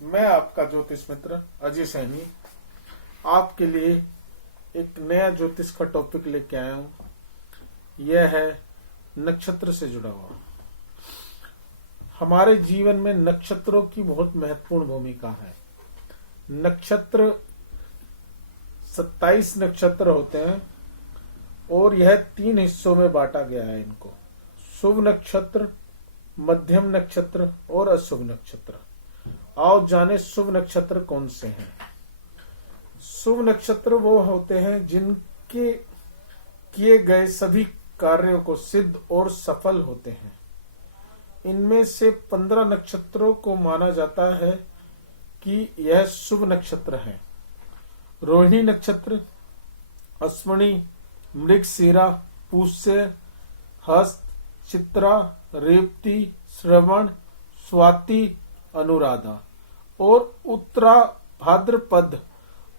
मैं आपका ज्योतिष मित्र अजय सैनी आपके लिए एक नया ज्योतिष का टॉपिक लेके आया हूं। यह है नक्षत्र से जुड़ा हुआ। हमारे जीवन में नक्षत्रों की बहुत महत्वपूर्ण भूमिका है। नक्षत्र 27 नक्षत्र होते हैं और यह 3 हिस्सों में बांटा गया है इनको। शुभ नक्षत्र, मध्यम नक्षत्र और अशुभ नक्षत्र। आओ जाने शुभ नक्षत्र कौन से हैं। शुभ नक्षत्र वो होते हैं जिनके किए गए सभी कार्यों को सिद्ध और सफल होते हैं। इनमें से 15 नक्षत्रों को माना जाता है कि यह शुभ नक्षत्र हैं। रोहिणी नक्षत्र, अश्विनी, मृगशिरा, पुष्य, हस्त, चित्रा, रेवती, श्रवण, स्वाति, अनुराधा और उत्तरा भाद्रपद,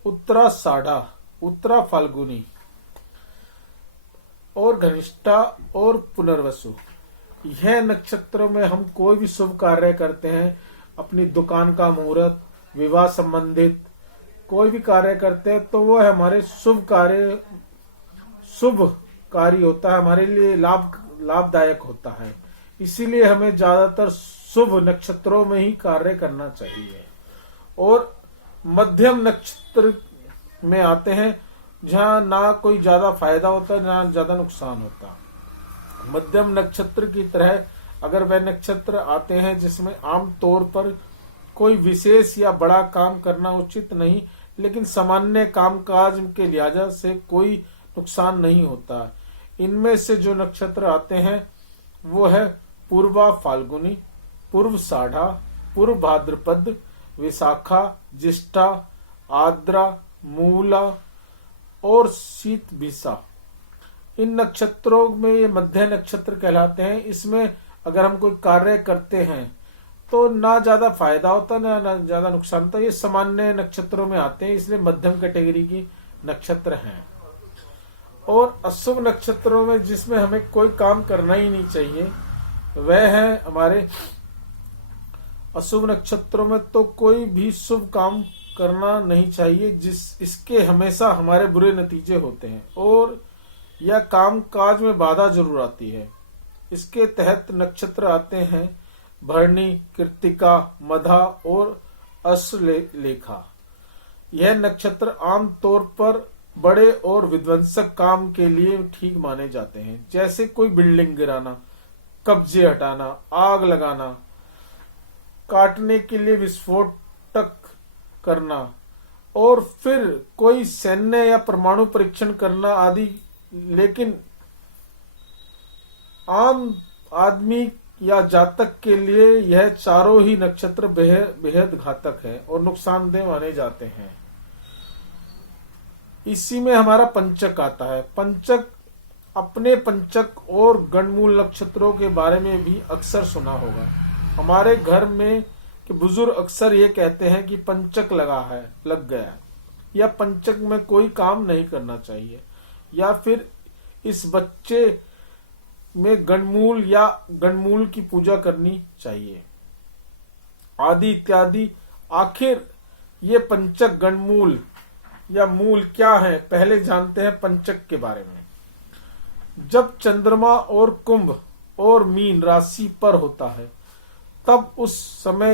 उत्तराषाढ़ा, उत्तरा फाल्गुनी और घनिष्ठा और पुनर्वसु। यह नक्षत्रों में हम कोई भी शुभ कार्य करते हैं, अपनी दुकान का मुहूर्त, विवाह संबंधित कोई भी कार्य करते हैं तो वो हमारे शुभ कार्य होता है, हमारे लिए लाभदायक होता है। इसीलिए हमें ज्यादातर शुभ नक्षत्रों में ही कार्य करना चाहिए। और मध्यम नक्षत्र में आते हैं जहां ना कोई ज्यादा फायदा होता ना ज्यादा नुकसान होता। मध्यम नक्षत्र की तरह अगर वह नक्षत्र आते हैं जिसमें आम तौर पर कोई विशेष या बड़ा काम करना उचित नहीं, लेकिन सामान्य कामकाज के लिहाजा से कोई नुकसान नहीं होता। इनमें से जो नक्षत्र आते हैं वो है पूर्वा फाल्गुनी, पूर्वाषाढ़ा, पूर्व भाद्रपद, विशाखा, ज्येष्ठा, आद्रा, मूला और शीतभिषा। इन नक्षत्रों में ये मध्य नक्षत्र कहलाते हैं। इसमें अगर हम कोई कार्य करते हैं तो ना ज्यादा फायदा होता ना ज्यादा नुकसान होता। ये सामान्य नक्षत्रों में आते हैं, इसलिए मध्यम कैटेगरी की नक्षत्र हैं। और अशुभ नक्षत्रों में जिसमें हमें कोई काम करना ही नहीं चाहिए वह है हमारे अशुभ नक्षत्रों में तो कोई भी शुभ काम करना नहीं चाहिए इसके हमेशा हमारे बुरे नतीजे होते हैं और यह काम काज में बाधा जरूर आती है। इसके तहत नक्षत्र आते हैं भरणी, कृत्तिका, मधा और अश्लेखा। यह नक्षत्र आम तौर पर बड़े और विध्वंसक काम के लिए ठीक माने जाते हैं, जैसे कोई बिल्डिंग गिराना, कब्जे हटाना, आग लगाना, काटने के लिए विस्फोटक करना और फिर कोई सैन्य या परमाणु परीक्षण करना आदि। लेकिन आम आदमी या जातक के लिए यह चारों ही नक्षत्र बेहद घातक है और नुकसानदेह माने जाते हैं। इसी में हमारा पंचक आता है। पंचक अपने पंचक और गणमूल नक्षत्रों के बारे में भी अक्सर सुना होगा। हमारे घर में के बुजुर्ग अक्सर ये कहते हैं कि पंचक लग गया या पंचक में कोई काम नहीं करना चाहिए या फिर इस बच्चे में गणमूल या गणमूल की पूजा करनी चाहिए आदि इत्यादि। आखिर ये पंचक, गणमूल या मूल क्या है, पहले जानते हैं पंचक के बारे में। जब चंद्रमा और कुंभ और मीन राशि पर होता है तब उस समय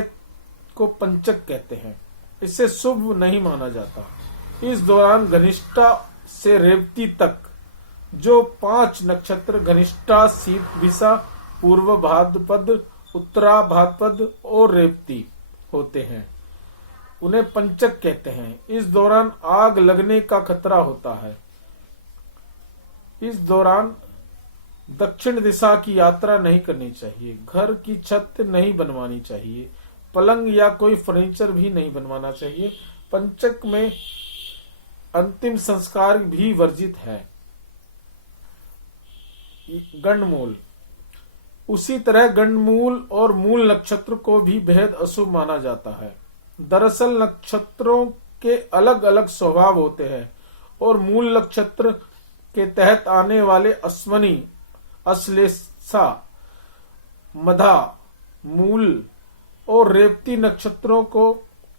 को पंचक कहते हैं। इसे शुभ नहीं माना जाता। इस दौरान घनिष्ठा से रेवती तक जो 5 नक्षत्र घनिष्ठा, शीतभिषा, पूर्व भाद्रपद, उत्तरा भाद्रपद और रेवती होते हैं उन्हें पंचक कहते हैं। इस दौरान आग लगने का खतरा होता है। इस दौरान दक्षिण दिशा की यात्रा नहीं करनी चाहिए, घर की छत नहीं बनवानी चाहिए, पलंग या कोई फर्नीचर भी नहीं बनवाना चाहिए। पंचक में अंतिम संस्कार भी वर्जित है। गणमूल, उसी तरह गणमूल और मूल नक्षत्र को भी बेहद अशुभ माना जाता है। दरअसल नक्षत्रों के अलग अलग स्वभाव होते हैं और मूल नक्षत्र के तहत आने वाले अश्विनी, अश्लेषा, मधा, मूल और रेवती नक्षत्रों को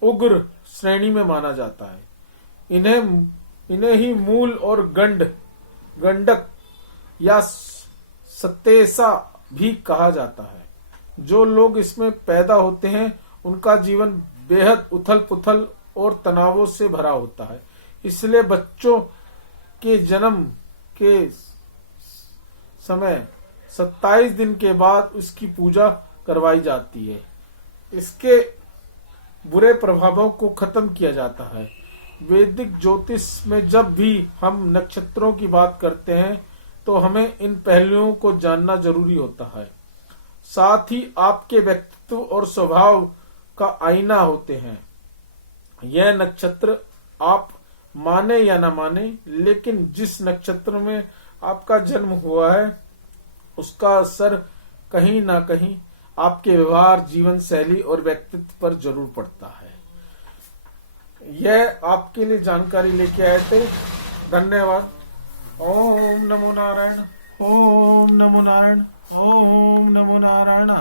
उग्र श्रेणी में माना जाता है। इन्हें ही मूल और गंडक या सतेसा भी कहा जाता है। जो लोग इसमें पैदा होते हैं उनका जीवन बेहद उथल पुथल और तनावों से भरा होता है। इसलिए बच्चों के जन्म के समय 27 दिन के बाद उसकी पूजा करवाई जाती है। इसके बुरे प्रभावों को खत्म किया जाता है। वैदिक ज्योतिष में जब भी हम नक्षत्रों की बात करते हैं तो हमें इन पहलुओं को जानना जरूरी होता है। साथ ही आपके व्यक्तित्व और स्वभाव का आईना होते हैं। यह नक्षत्र आप माने या ना माने, लेकिन जिस नक्षत्र में आपका जन्म हुआ है उसका असर कहीं ना कहीं आपके व्यवहार, जीवन शैली और व्यक्तित्व पर जरूर पड़ता है। यह आपके लिए जानकारी लेके आए थे। धन्यवाद। ओम नमो नारायण, ओम नमो नारायण, ओम नमो नारायण।